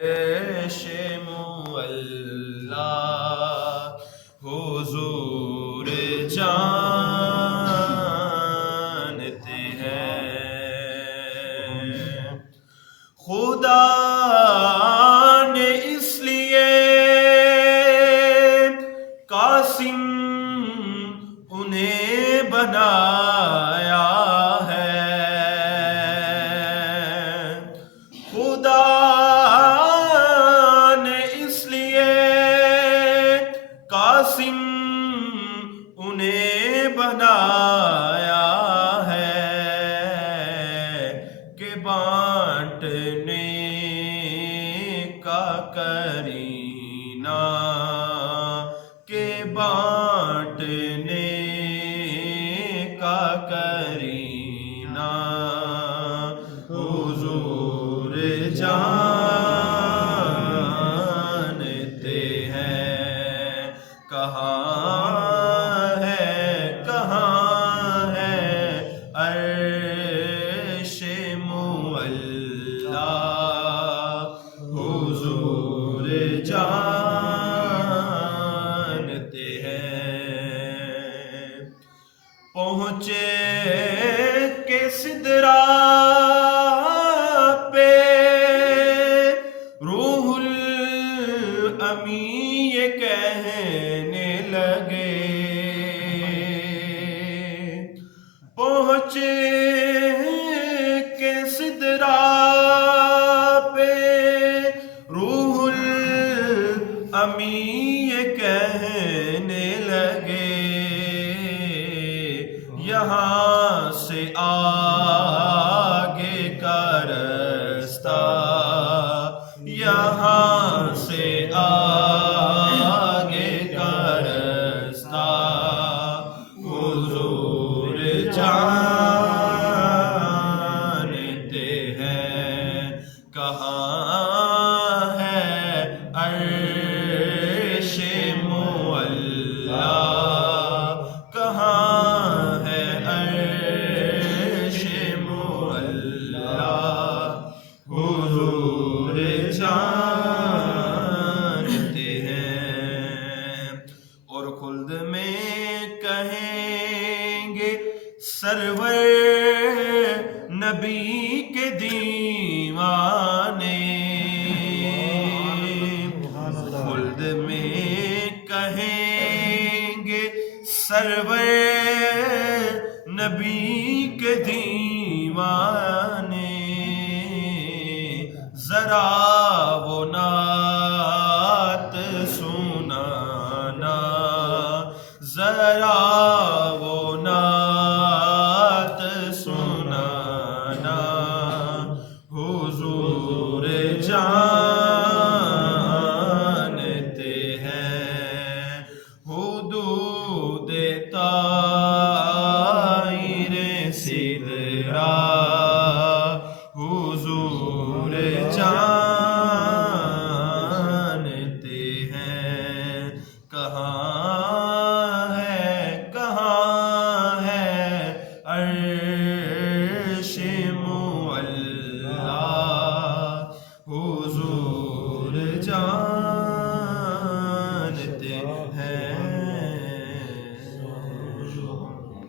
عرش معلا حضور جانتے ہیں، خدا نے اس لیے قاسم انہیں بنایا ہے، خدا قاسم انہیں بنایا ہے کہ بانٹنے کا کرینہ، کہ بانٹنے کا کرینہ حضور جانتے ہیں، کہاں ہے عرش معلا حضور جانتے ہیں، پہنچے کہ سدرا پہ روح الامین یہ کہنے لگے، پہنچے کہ سدرا پہ روح الامین یہ کہنے لگے، یہاں سے آگے کا رستہ، یہاں سے آگے کا رستہ حضور جانتے ہیں، کہاں ہے عرش معلا، کہاں ہے عرش معلا حضور جانتے ہیں، اور خلد میں کہیں گے سرور نبی کے دیوانے، خلد میں کہیں گے سرور نبی کے دیوانے، ذرا وہ نعت سنانا، ذرا وہ نعت سنانا حضور جانتے ہیں، حدود طائر سدرا حضور جانتے ہیں، کہاں ہے عرش